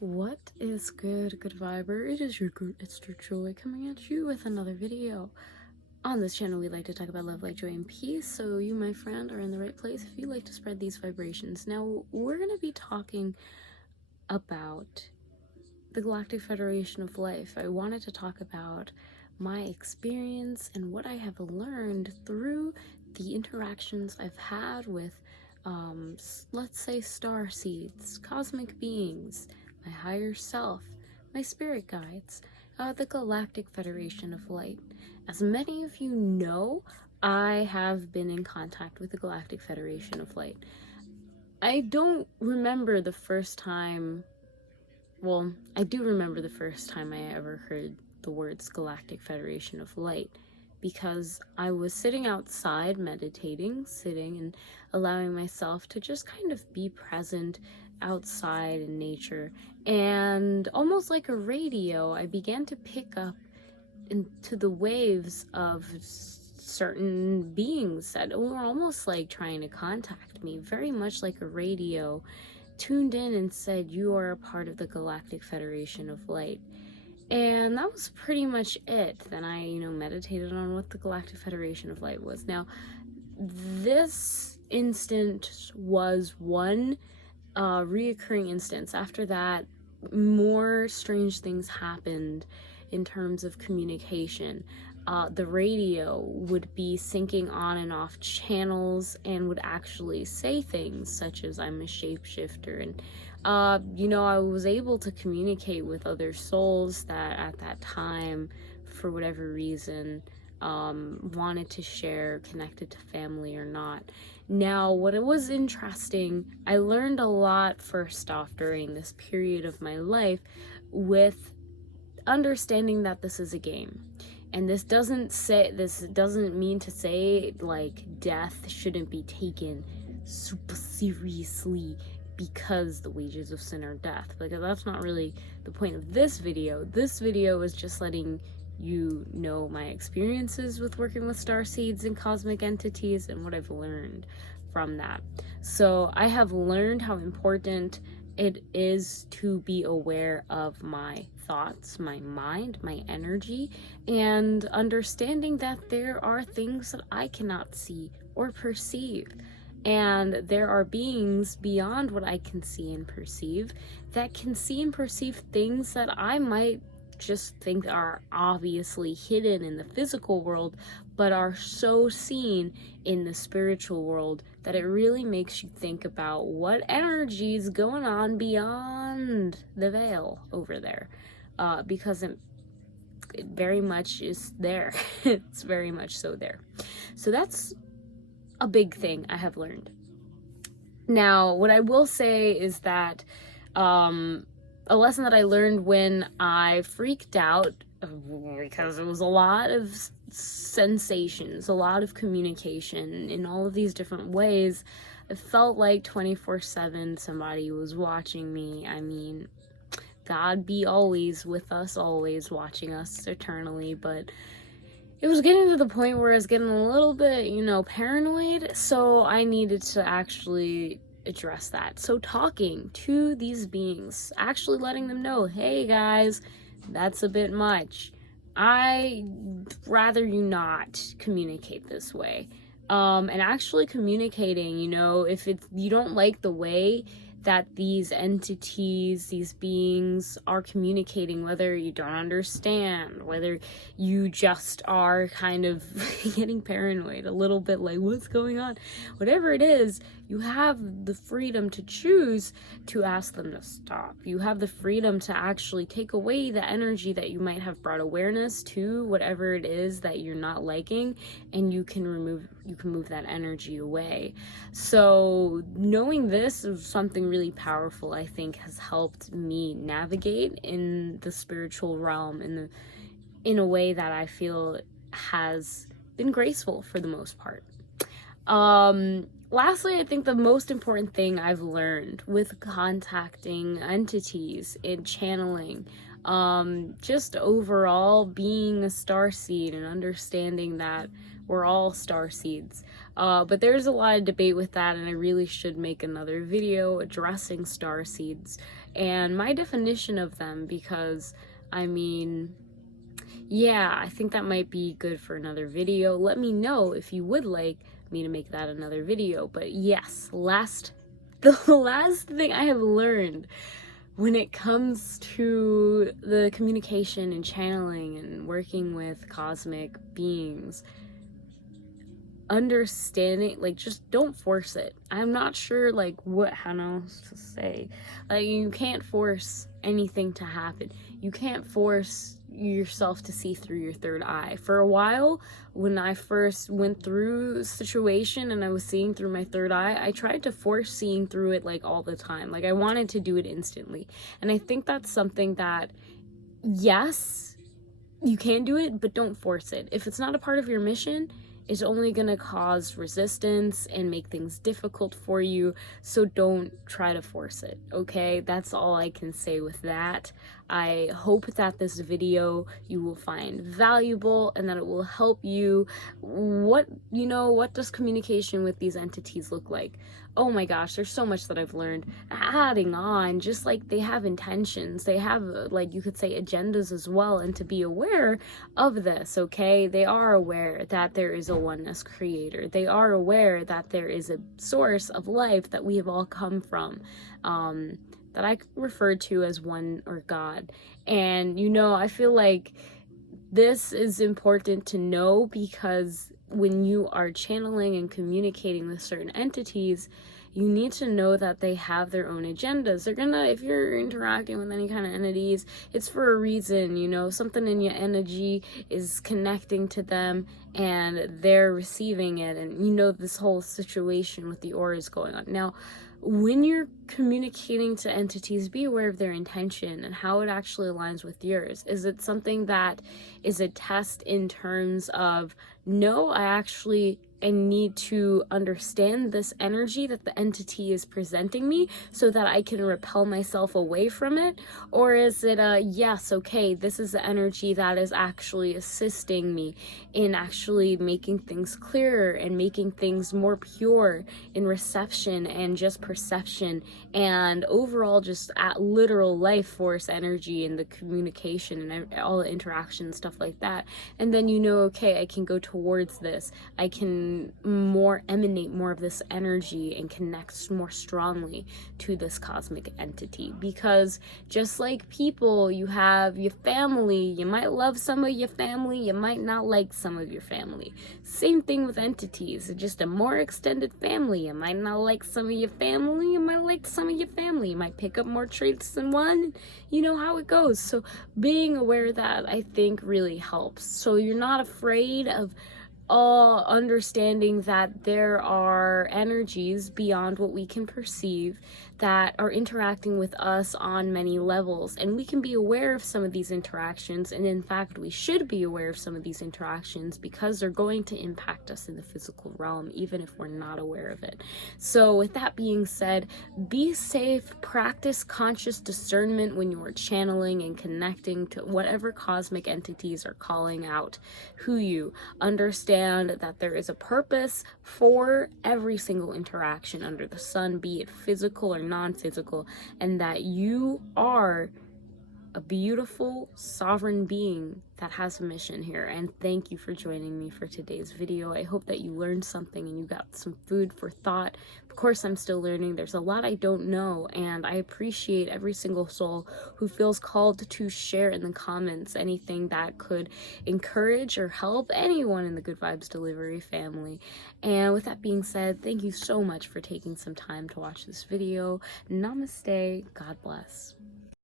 What is good viber? It is your good Esther Joy coming at you with another video. On this channel, we like to talk about love, light, joy, and peace, so you, my friend, are in the right place if you like to spread these vibrations. Now, we're going to be talking about the Galactic Federation of Life. I wanted to talk about my experience and what I have learned through the interactions I've had with, let's say, star seeds, cosmic beings, my higher self, my spirit guides, the Galactic Federation of Light. As many of you know, I have been in contact with the Galactic Federation of Light. I don't remember the first time, well, I do remember the first time I ever heard the words Galactic Federation of Light, because I was sitting outside meditating, sitting and allowing myself to just kind of be present outside in nature, and almost like a radio, I began to pick up into the waves of certain beings that were almost like trying to contact me, very much like a radio tuned in and said, "You are a part of the Galactic Federation of Light." And that was pretty much it. Then I, meditated on what the Galactic Federation of Light was. Now, this instant was one reoccurring instance. After that, more strange things happened in terms of communication. The radio would be syncing on and off channels and would actually say things such as, "I'm a shapeshifter," and I was able to communicate with other souls that at that time, for whatever reason, wanted to share, connected to family or not. Now, what it was interesting, I learned a lot first off during this period of my life with understanding that this is a game. And this doesn't mean to say like death shouldn't be taken super seriously because the wages of sin are death. Because that's not really the point of this video. This video is just letting you know my experiences with working with star seeds and cosmic entities and what I've learned from that. So I have learned how important it is to be aware of my thoughts, my mind, my energy, and understanding that there are things that I cannot see or perceive. And there are beings beyond what I can see and perceive that can see and perceive things that I might just think are obviously hidden in the physical world, but are so seen in the spiritual world that it really makes you think about what energy is going on beyond the veil over there, because it very much is there. It's very much so there. So that's a big thing I have learned. Now, what I will say is that a lesson that I learned when I freaked out, because it was a lot of sensations, a lot of communication in all of these different ways. It felt like 24/7 somebody was watching me. I mean, God be always with us, always watching us eternally, but it was getting to the point where I was getting a little bit, paranoid, so I needed to actually address that. So talking to these beings, actually letting them know, "Hey guys, that's a bit much. I'd rather you not communicate this way." And actually communicating, if you don't like the way that these entities, these beings are communicating, whether you don't understand, whether you just are kind of getting paranoid a little bit, like what's going on, whatever it is, you have the freedom to choose to ask them to stop. You have the freedom to actually take away the energy that you might have brought awareness to, whatever it is that you're not liking, and you can move that energy away. So knowing this is something really powerful, I think, has helped me navigate in the spiritual realm in a way that I feel has been graceful for the most part. Lastly, I think the most important thing I've learned with contacting entities and channeling, just overall being a starseed and understanding that we're all starseeds, But there's a lot of debate with that, and I really should make another video addressing star seeds and my definition of them, because I mean, yeah, I think that might be good for another video. Let me know if you would like me to make that another video. But yes, the last thing I have learned when it comes to the communication and channeling and working with cosmic beings, understanding, like, just don't force it. I'm not sure, like, how else to say. Like, you can't force anything to happen. You can't force yourself to see through your third eye. For a while, when I first went through a situation and I was seeing through my third eye, I tried to force seeing through it, like, all the time. Like, I wanted to do it instantly. And I think that's something that, yes, you can do it, but don't force it. If it's not a part of your mission, it's only gonna cause resistance and make things difficult for you, so don't try to force it, okay? That's all I can say with that. I hope that this video you will find valuable and that it will help you. What does communication with these entities look like? Oh my gosh, there's so much that I've learned. Adding on, just like they have intentions, they have, like, you could say agendas as well, and to be aware of this, okay? They are aware that there is a oneness creator. They are aware that there is a source of life that we have all come from, that I refer to as one or God. And, I feel like this is important to know, because when you are channeling and communicating with certain entities, you need to know that they have their own agendas. They're gonna, if you're interacting with any kind of entities, it's for a reason, something in your energy is connecting to them and they're receiving it. And this whole situation with the aura is going on. Now, when you're communicating to entities, be aware of their intention and how it actually aligns with yours. Is it something that is a test in terms of, no, I need to understand this energy that the entity is presenting me so that I can repel myself away from it? Or is it yes, okay, this is the energy that is actually assisting me in actually making things clearer and making things more pure in reception and just perception and overall just at literal life force energy in the communication and all the interaction, stuff like that. And then okay, I can go towards this. I can emanate more of this energy and connect more strongly to this cosmic entity. Because just like people, you have your family. You might love some of your family, you might not like some of your family. Same thing with entities, just a more extended family. You might not like some of your family, you might like some of your family. You might pick up more traits than one. You know how it goes. So being aware of that, I think, really helps. So you're not afraid of understanding that there are energies beyond what we can perceive that are interacting with us on many levels, and we can be aware of some of these interactions, and in fact we should be aware of some of these interactions because they're going to impact us in the physical realm even if we're not aware of it. So with that being said, be safe, practice conscious discernment when you are channeling and connecting to whatever cosmic entities are calling out who you understand that there is a purpose for every single interaction under the sun, be it physical or non-physical, and that you are a beautiful sovereign being that has a mission here. And thank you for joining me for today's video. I hope that you learned something and you got some food for thought. Of course, I'm still learning. There's a lot I don't know, and I appreciate every single soul who feels called to share in the comments anything that could encourage or help anyone in the Good Vibes Delivery family. And with that being said, thank you so much for taking some time to watch this video. Namaste. God bless.